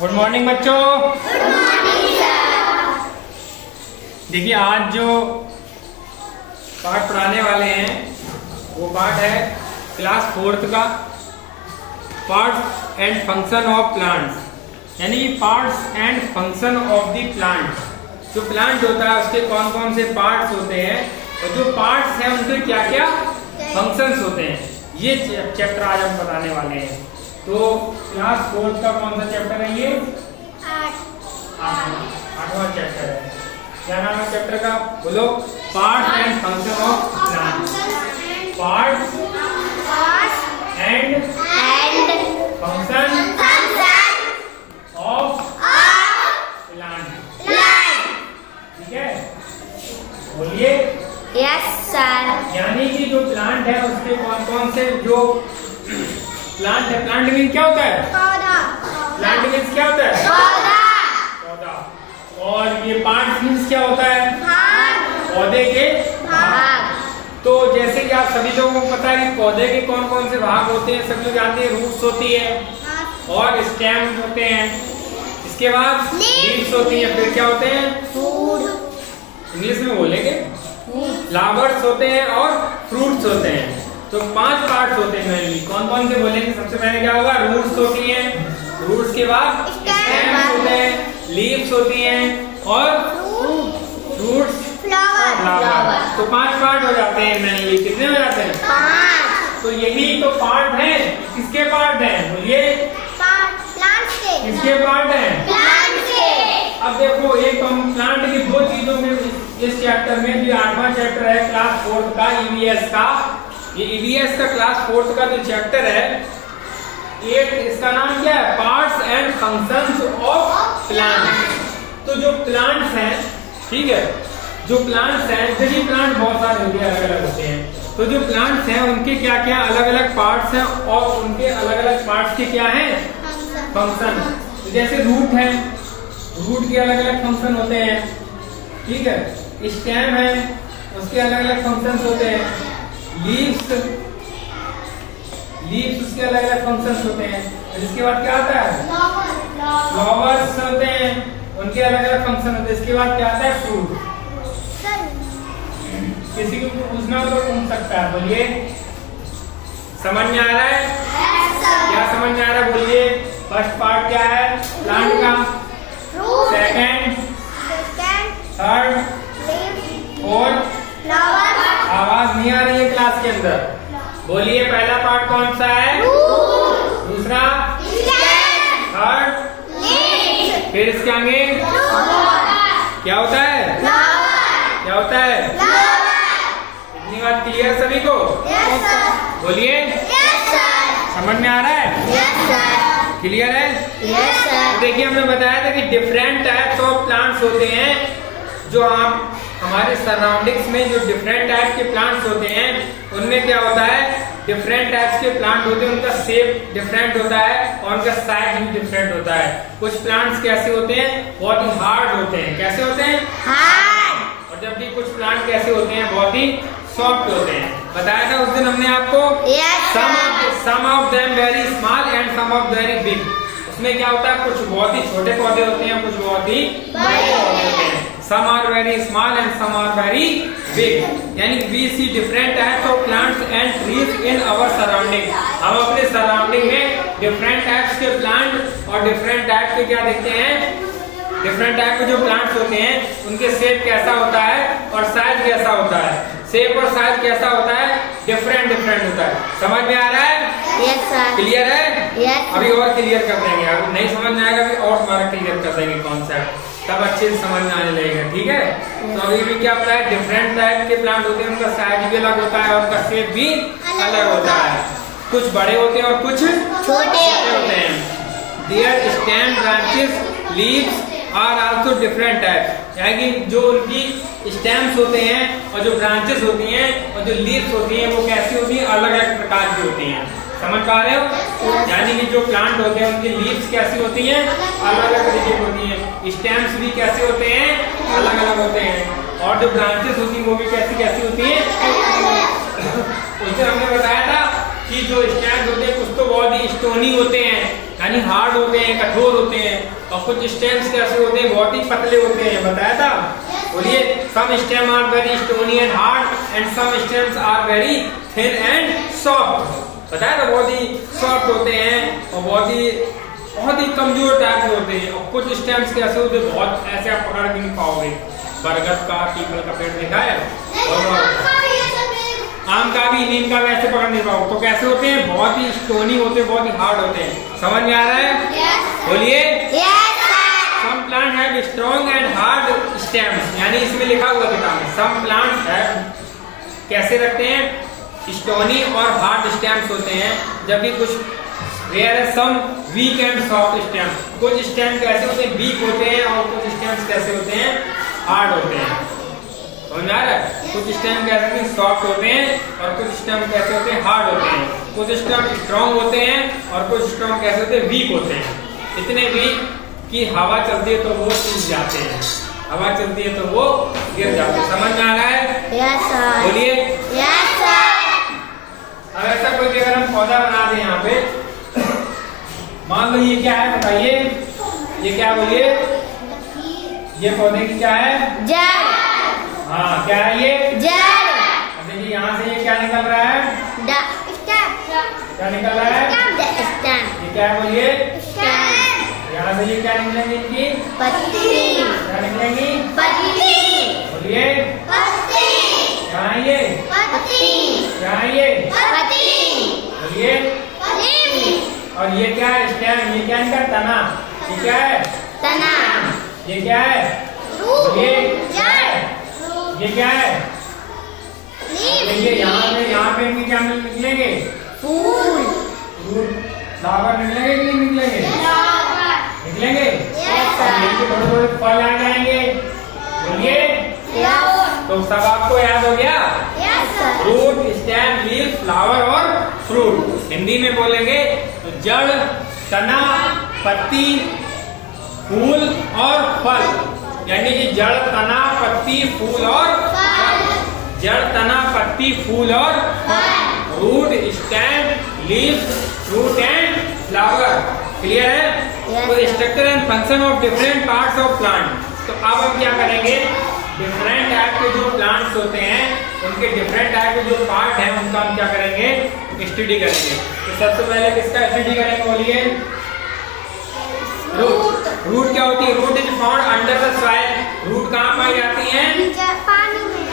Good morning बच्चों। Good morning sir. देखिए आज जो पाठ पढ़ाने वाले हैं वो पाठ है क्लास 4th का parts and function of plants, यानी parts and function of the plant. जो प्लांट होता है उसके कौन कौन से पार्ट्स होते हैं और जो पार्ट्स हैं उनके क्या क्या फंक्शंस होते हैं, ये चैप्टर आज हम बताने वाले हैं। तो क्लास 4th का कौन सा चैप्टर है? ये 8वां चैप्टर है। क्या नाम है चैप्टर का? बोलो। Parts and function of plant. Parts and function of plant. ठीक है, बोलिए। Yes sir. यानी कि जो प्लांट है उसके कौन कौन से जो प्लांट है, प्लांट मीन क्या होता है? पौधा। प्लांट मीन्स क्या होता है? पौधा। पौधा। और ये पार्ट मीन्स क्या होता है? भाग। पौधे के भाग। तो जैसे कि आप सभी लोगों को पता है कि पौधे के कौन कौन से भाग होते हैं, सब लोग जानते हैं। रूट्स होती है और स्टेम होते हैं, इसके बाद लीव्स होती है, फिर क्या होते हैं? फूड। इंग्लिश में बोलेंगे फ्लावर्स होते हैं और फ्रूट्स होते हैं। तो 5 पार्ट्स होते हैं मेनली। कौन कौन से बोलेंगे? सबसे पहले क्या होगा? रूट्स होती हैं, रूट्स के बाद स्टेम होते हैं, लीव्स होती हैं और फ्रूट्स, फ्लावर। तो 5 पार्ट हो जाते हैं मेनली। कितने हो जाते हैं? 5। तो यही तो पार्ट हैं। किसके पार्ट हैं? बोलिए। प्लांट्स के। किसके पार्ट हैं? प्लांट्स के। अब देखो, एक हम प्लांट की 2 चीजों में इस चैप्टर में, जो 8वां चैप्टर है क्लास 4th का ईवीएस का, ये ईवीएस का क्लास 4th का जो चैप्टर है, एक इसका नाम क्या है? Parts and functions of plant. तो जो प्लांट्स हैं, ठीक है, जो प्लांट्स हैं, देखिए प्लांट बहुत सारे होते हैं, अलग अलग होते हैं। तो जो प्लांट्स हैं उनके क्या क्या अलग अलग पार्ट्स हैं और उनके अलग अलग पार्ट्स के क्या हैं? फंक्शन। तो जैसे रूट है, रूट के अलग अलग फंक्शन होते हैं, ठीक है। स्टेम है, उसके अलग अलग फंक्शंस होते हैं। लीव्स, लीव्स उसके अलग अलग फंक्शंस होते हैं। और इसके बाद क्या आता है? फ्लावर्स होते हैं, उनके अलग अलग फंक्शन होते हैं। इसके बाद क्या आता है? फ्रूट। किसी को पूछना हो तो पूछ सकता है, बोलिए। समझ में आ रहा है? क्या समझ में आ रहा है? बोलिए। फर्स्ट पार्ट क्या है प्लांट का? Second, third, fourth. आवाज नहीं आ रही है क्लास के अंदर। बोलिए, पहला पार्ट कौन सा है? दूसरा, थर्ड, फिर इसके आगे क्या होता है? क्या होता है? इतनी बात क्लियर सभी को? बोलिए। समझ में आ रहा है? क्लियर है? तो देखिए, हमने बताया था कि डिफरेंट टाइप्स ऑफ प्लांट्स होते हैं। जो हम हमारे सराउंडिंग्स में जो डिफरेंट टाइप के प्लांट्स होते हैं, उनमें क्या होता है? डिफरेंट टाइप्स के प्लांट होते हैं, उनका शेप डिफरेंट होता है और उनका साइज भी डिफरेंट होता है। कुछ प्लांट्स कैसे होते हैं? बहुत ही हार्ड होते हैं। कैसे होते हैं? हार्ड। और जबकि कुछ प्लांट कैसे होते हैं? बहुत ही सॉफ्ट होते हैं। बताया था उस दिन हमने आपको। Some of them very small and some of very big. उसमें क्या होता है? कुछ बहुत ही छोटे पौधे होते हैं, कुछ बहुत ही बड़े पौधे होते हैं। Some are very small and some are very big. यानी we see different types of plants and trees in our surrounding. हम अपने सराउंडिंग में different types के प्लांट और different type के क्या देखते हैं? different type के जो प्लांट्स होते हैं उनके शेप कैसा होता है और साइज कैसा होता है। शेप और साइज कैसा होता है? डिफरेंट डिफरेंट होता है। समझ में आ रहा है? Yes sir. क्लियर है? यस। अभी और क्लियर कर देंगे। अभी नहीं समझ में आएगा, अभी और हमारा क्लियर कर देंगे कॉन्सेप्ट, तब अच्छे से समझ में आने लगेगा। ठीक है। तो अभी भी क्या होता है? डिफरेंट टाइप के प्लांट होते हैं, उनका साइज भी अलग होता है और उनका शेप भी अलग होता है। कुछ बड़े होते हैं और कुछ छोटे होते हैं। Their stem, branches, leaves are also different types. यानी कि जो उनकी स्टेम्स होते हैं और जो ब्रांचेस होती हैं और जो लीव्स होती हैं वो कैसी होती हैं? अलग अलग प्रकार की होती हैं। समझ पा रहे हो? यानी कि जो प्लांट होते हैं उनकी लीव्स कैसी होती हैं? अलग अलग तरीके की होती हैं। स्टेम्स भी कैसे होते हैं? अलग अलग होते हैं। और जो ब्रांचेस होती हैं वो भी कैसी कैसी होती हैं? उस दिन हमने बताया था कि जो स्टेम्स होते हैं कुछ तो बहुत ही स्टोनी होते हैं, यानी हार्ड होते हैं, कठोर होते हैं। और कुछ स्टेम्स कैसे होते हैं, बहुत ही पतले होते हैं, बताया था। बोलिए, some stem are very stony and hard and some stems are very thin and soft. बताया था, बहुत ही सॉफ्ट होते हैं और बहुत ही कमजोर टाइप के होते हैं। और कुछ स्टेम्स कैसे होते हैं, बहुत ऐसे आप पकड़ भी नहीं पाओगे। बरगद का, पीपल का पेड़ देखा है, और आम का भी, नीम का भी ऐसे पकड़ नहीं पाओगे। तो कैसे होते हैं, बहुत ही स्टोनी होते हैं, बहुत ही हार्ड होते हैं। समझ में आ रहा है? बोलिए, some plant have strong and hard stems, यानी इसमें लिखा हुआ किताब में, सम प्लांट हैव कैसे रखते हैं, स्टोनी और हार्ड स्टेम्स होते हैं, जबकि कुछ रेयर है सम वीक एंड सॉफ्ट स्टेम। कुछ स्टेम कैसे होते हैं, वीक होते हैं, और कुछ स्टेम्स कैसे होते हैं, हार्ड होते हैं। समझ आ रहा है? कुछ स्टेम कैसे होते हैं, सॉफ्ट होते हैं, और कुछ स्टेम कैसे होते हैं, हार्ड होते हैं। कुछ स्टेम स्ट्रॉन्ग होते हैं और कुछ स्टेम कैसे होते हैं, वीक होते हैं। इतने वीक कि हवा चलती है तो वो टूट जाते हैं, हवा चलती है तो वो गिर जाते हैं। समझ में आ रहा है? Yes sir. बोलिए, यस सर। अब ऐसा कोई भी अगर हम पौधा बना दें यहाँ पे, मान लो ये क्या है, बताइए, ये क्या, बोलिए, ये पौधे की क्या है, जड़। हाँ, क्या है ये, जड़। देखिए यहाँ से ये क्या निकल रहा है, क्या निकल रहा है, ये क्या है, बोलिए, यहाँ से ये क्या निकलेंगे, इनकी पत्ती। क्या निकलेंगी, पत्ती। बोलिए, पत्ती। यहाँ ये, पत्ती। यहाँ ये, पत्ती। बोलिए, और ये क्या है, स्टेम, ये क्या इनका तना, ये क्या है, तना। ये क्या है, ये ये क्या है, देखिए यहाँ पे इनकी क्या निकलेंगे, फूल। फ्लावर निकलेंगे कि नहीं निकलेंगे, निकलेंगे। थोड़े थोड़े फल आ जाएंगे, बोलिए, तो सब आपको याद हो गया, फ्रूट, स्टेम, लीफ, फ्लावर और फ्रूट। हिंदी में बोलेंगे तो जड़, तना, पत्ती, फूल और फल, यानी कि जड़, तना, पत्ती, फूल और जड़, तना, पत्ती, फूल और root, stem, leaf, fruit and flower. Clear है? तो structure and function of different parts of plant. तो अब हम क्या करेंगे, डिफरेंट टाइप के जो प्लांट्स होते हैं उनके डिफरेंट टाइप के जो पार्ट हैं उनका हम क्या करेंगे, स्टडी करेंगे। तो सबसे पहले किसका स्टडी करेंगे, बोलिए, रूट। रूट क्या होती है, root is found under the soil. Root कहाँ पाई जाती है, पानी में,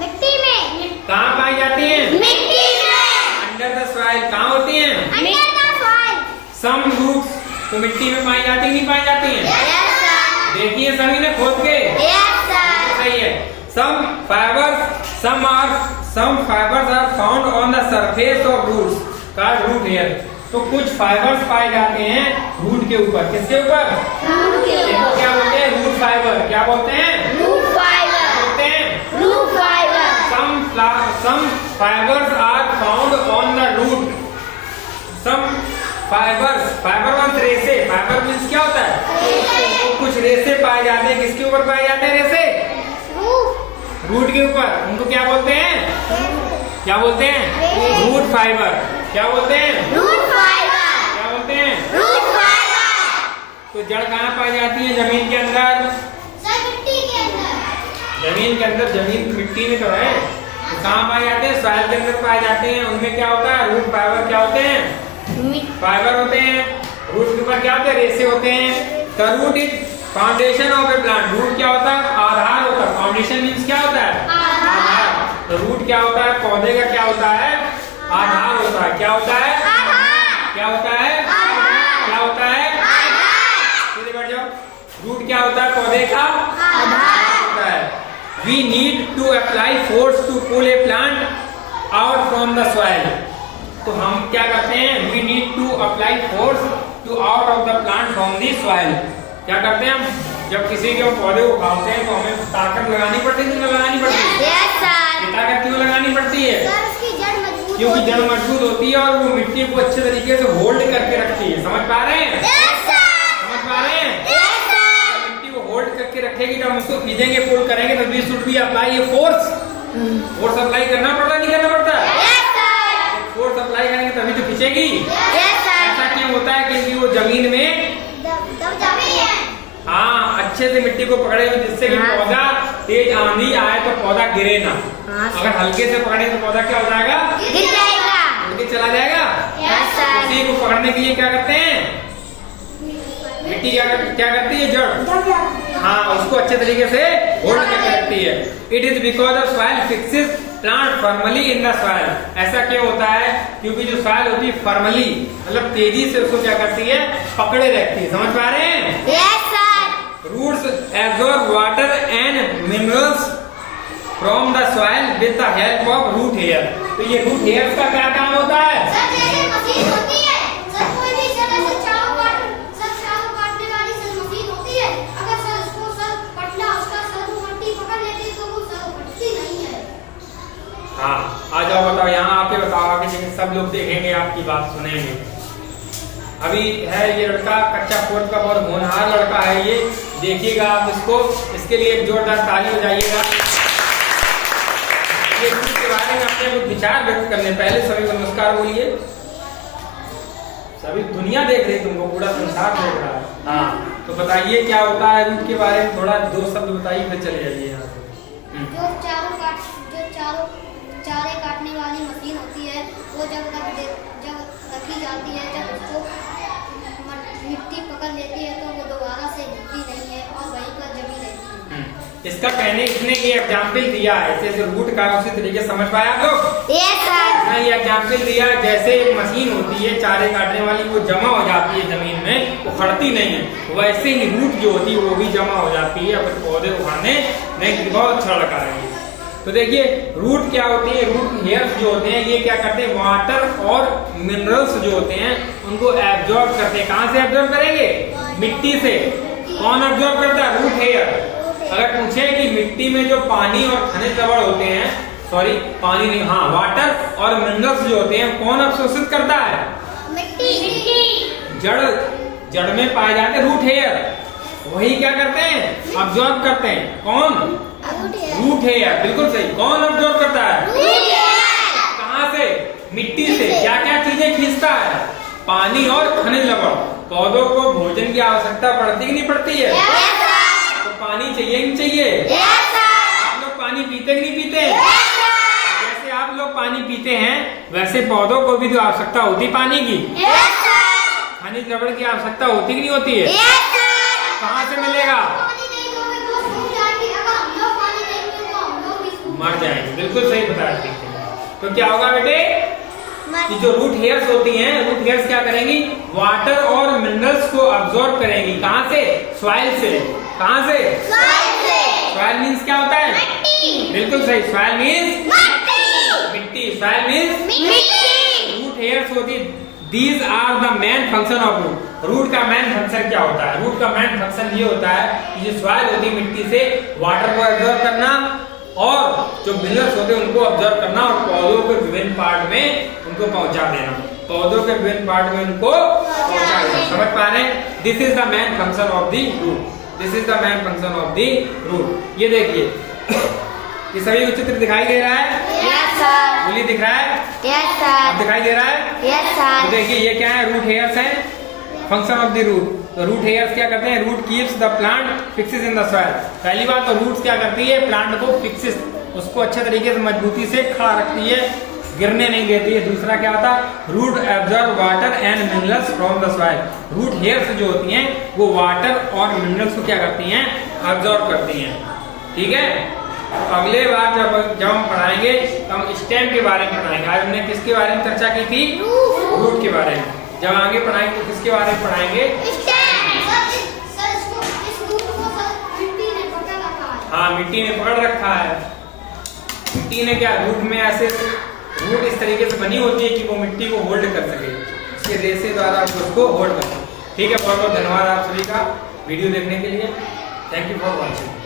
मिट्टी में। कहाँ पाई जाती है, मिट्टी में। अंडर द सॉइल कहाँ होती है, under the soil. Some roots तो मिट्टी में पाई जाती है, नहीं पाई जाती है, यस सर। देखिए सभी ने खोद के, यस सर। सही है। Some fibres are found on the surface of roots called root hair. तो कुछ फाइबर्स पाए जाते हैं रूट के ऊपर, किसके ऊपर, रूट के ऊपर। क्या बोलते हैं, रूट फाइबर। क्या बोलते हैं, रूट फाइबर। बोलते हैं root fibre. Some fibres are found on the root. Some fibre means रेसे। फाइबर मींस क्या होता है, तो कुछ रेसे पाए जाते हैं, किसके ऊपर पाए जाते हैं रेसे, रूट के ऊपर। उनको क्या बोलते हैं, क्या बोलते हैं, रूट फाइबर। क्या बोलते हैं, रूट फाइबर। क्या बोलते हैं, रूट फाइबर। तो जड़ कहाँ पाई जाती है, जमीन के अंदर, मिट्टी के अंदर। जमीन के अंदर, जमीन मिट्टी में तो है, तो कहाँ पाए जाते हैं, सॉइल के अंदर पाए जाते हैं। उनमें क्या होता है, रूट फाइबर क्या होते हैं, फाइबर होते हैं। रूट के ऊपर क्या होते हैं, रेसे होते हैं। The root is foundation of a plant. Root क्या होता है, आधार होता है। फाउंडेशन मींस क्या होता है, आधार। तो रूट क्या होता है, पौधे का क्या होता है, आधार होता है। क्या होता है, क्या होता है, क्या होता है, सीधे बैठ जाओ। रूट क्या होता है, पौधे का आधार होता है। We need to apply force to pull a plant out from the soil. तो हम क्या करते हैं, we need to apply force to out of the plant from the soil. क्या करते हैं हम, जब किसी के पौधे उठाते हैं तो हमें ताकत लगानी पड़ती है, नहीं लगानी पड़ती, यस सर। ये ताकत क्यों लगानी पड़ती है, सर उसकी जड़ मजबूत क्योंकि जड़ मजबूत होती है और वो मिट्टी को अच्छे तरीके से होल्ड करके रखती है। समझ पा रहे हैं, यस सर। समझ पा रहे हैं, यस सर। जब मिट्टी को होल्ड करके रखेगी, जब हम उसको खींचेंगे, पुल करेंगे, तो we should be apply a force. Force apply करना पड़ता, नहीं करना पड़ता, यस सर। फोर्स अप्लाई करेंगे तभी तो खींचेगी। Yes sir. ऐसा क्यों होता है क्योंकि वो जमीन में दब जाती है। हाँ अच्छे से मिट्टी को पकड़े हुए, जिससे कि हाँ। पौधा तेज आंधी आए तो पौधा गिरे ना। हाँ, अगर हल्के से पकड़े तो पौधा क्या हो जाएगा, गिर जाएगा। उड़ के चला जाएगा। Yes sir. उसी को पकड़ने के लिए क्या करते हैं, मिट्टी क्या करती है, जड़, हाँ उसको अच्छे तरीके से होल्ड करके रखती है। It is because of soil fixes plant formally in the soil. ऐसा क्यों होता है, क्योंकि जो सॉइल होती है फॉर्मली मतलब तेजी से उसको क्या करती है, पकड़े रखती है। समझ पा रहे हैं? Yes sir. Roots absorb water and minerals from the soil with the help of root hair. तो ये रूट हेयर का क्या काम होता है? सर जैसे मशीन होती है, सर कोई भी सर ऐसे चारों काटने वाली सर मशीन होती है। अगर सर उसको सर पटना उसका सर वो मट्टी पकड़ लेती है तो वो सर पटती नहीं है। हाँ आ जाओ बताओ, यहाँ आके बताओ, आगे जाके सब लोग देखेंगे, आपकी बात सुनेंगे। अभी है ये लड़का कच्चा फोर्थ का बहुत होनहार लड़का है ये, देखिएगा आप इसको, इसके लिए एक जोरदार ताली हो जाइएगा। ये रूट के बारे में अपने कुछ विचार व्यक्त करने पहले सभी को नमस्कार बोलिए। सभी दुनिया देख रही, तुमको पूरा संसार देख रहा है। हाँ तो बताइए क्या होता है रूट के बारे में, थोड़ा दो शब्द बताइए फिर चले जाइए यहाँ से। जो चारे काटने वाली मशीन होती है, वो जब रखी जाती है, जब उसको मिट्टी पकड़ लेती है तो वो दोबारा से मिट्टी नहीं है और वहीं पर जमी रहती है। इसका कहने इसने ये एग्जाम्पल दिया है, जैसे रूट का उसी तरीके समझ पाया आप लोग? Yes sir. ये एग्जाम्पल दिया जैसे एक मशीन होती है चारे काटने वाली, वो जमा हो जाती है जमीन में, वो खड़ती नहीं है, वैसे ही रूट जो होती है वो भी जमा हो जाती है अपने पौधे उखाड़ने नहीं। बहुत अच्छा लगा है। तो देखिए रूट क्या होती है, रूट हेयर्स जो होते हैं ये क्या करते हैं, वाटर और मिनरल्स जो होते हैं उनको एब्जॉर्ब करते हैं। कहाँ से एब्जॉर्ब करेंगे, मिट्टी से। कौन एब्जॉर्ब करता है, रूट हेयर। अगर पूछे कि मिट्टी में जो पानी और खनिज लवण होते हैं, सॉरी पानी नहीं, हाँ वाटर और मिनरल्स जो होते हैं कौन अवशोषित करता है, मिट्टी। जड़ में पाए जाते हैं रूट हेयर, वही क्या करते हैं, अब्जॉर्ब करते हैं। कौन, रूट हेयर, बिल्कुल सही। कौन अब्जॉर्ब करता है, कहाँ से, मिट्टी से। क्या क्या चीजें खींचता है, पानी और खनिज लवण। पौधों को भोजन की आवश्यकता पड़ती कि नहीं पड़ती है? तो पानी चाहिए नहीं चाहिए? आप लोग पानी पीते कि नहीं पीते? जैसे आप लोग पानी पीते हैं वैसे पौधों को भी तो आवश्यकता होती पानी की। खनिज लवण की आवश्यकता होती कि नहीं होती है? कहाँ से मिलेगा, मर जाएंगे। बिल्कुल सही बताया। तो क्या होगा बेटे कि जो रूट हेयर्स होती हैं, रूट हेयर्स क्या करेंगी, वाटर और मिनरल्स को अब्सॉर्ब करेंगी। कहाँ से, सॉइल से। कहाँ से, सॉइल मीन्स क्या होता है, बिल्कुल सही, सॉइल मीन्स मिट्टी, सॉइल मीन्स रूट हेयर्स होती। These are the main function of root. Root का मेन फंक्शन क्या होता है, रूट का मेन फंक्शन ये होता है कि जो सॉइल होती है मिट्टी से वाटर को एब्जॉर्ब करना और जो मिनरल्स होते हैं उनको ऑब्जर्व करना और पौधों के विभिन्न पार्ट में उनको पहुंचा देना। पौधों के विभिन्न पार्ट में उनको पहुंचा देना। समझ पा रहे हैं? This is the main function of the root. This is the main function of the root. ये देखिए ये सभी को चित्र दिखाई दे रहा है? Yes sir. बोलिए दिख रहा है? यस अब सर। दिखाई दे रहा है? यस तो सर। देखिए ये क्या है, रूट हेयर्स है, फंक्शन ऑफ द रूट। तो रूट हेयर्स क्या करते हैं, root keeps the plant fixes in the soil. पहली बात तो रूट्स क्या करती है, प्लांट को फिक्सेस, उसको अच्छे तरीके से मजबूती से खड़ा रखती है, गिरने नहीं देती है। दूसरा क्या होता है, root absorb water and minerals from the soil. Root hairs जो होती हैं वो वाटर और मिनरल्स को क्या करती हैं, एब्जॉर्ब करती हैं। ठीक है, अगले बार जब हम पढ़ाएंगे तो हम स्टेम के बारे में पढ़ाएंगे। आज हमने किसके बारे में चर्चा की थी, रूट के बारे में। जब आगे पढ़ाएंगे तो किसके बारे में पढ़ाएंगे, हाँ मिट्टी ने पकड़ रखा है। मिट्टी ने क्या, रूट में ऐसे रूट इस तरीके से बनी होती है कि वो मिट्टी को होल्ड कर सके, उसके रेशे द्वारा उसको होल्ड कर सके। ठीक है, बहुत बहुत धन्यवाद आप सभी का वीडियो देखने के लिए। Thank you for watching.